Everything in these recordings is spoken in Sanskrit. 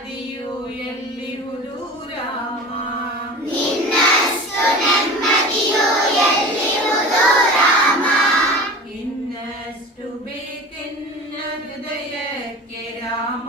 ನದಿಯು ಎಲ್ಲಿರುವುದು ರಾಮ ಇನ್ನಷ್ಟು ಬೇಕೆನ್ನ ಹೃದಯಕ್ಕೆ ರಾಮ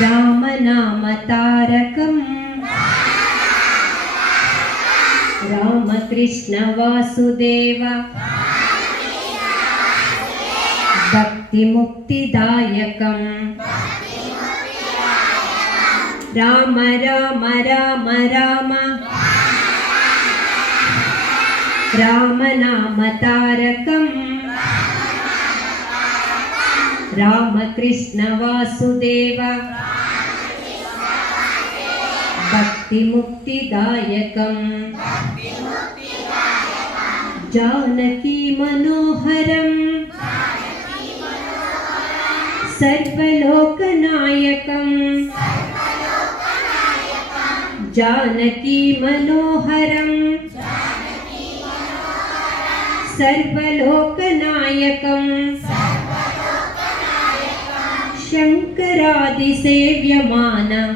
रामनामतारकम् रामकृष्णवासुदेव भक्तिमुक्तिदायकम् राम राम राम राम रामनामतारकम् राम कृष्ण वासुदेव भक्ति मुक्तिदायकम् जानकी मनोहरम् सर्वलोकनायकम् जानकी मनोहरम् सर्वलोकनायकम् शङ्करादि सेव्यमानः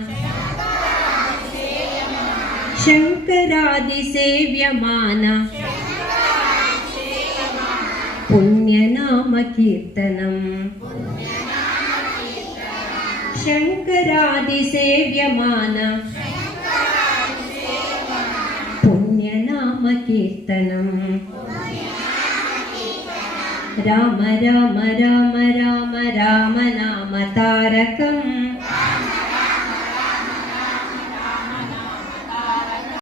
शङ्करादि सेव्यमानः शङ्करादि सेव्यमानः शङ्करादि सेव्यमानः पुण्यनामकीर्तनं पुण्यनामकीर्तनं शङ्करादि राम राम राम राम राम तारकम्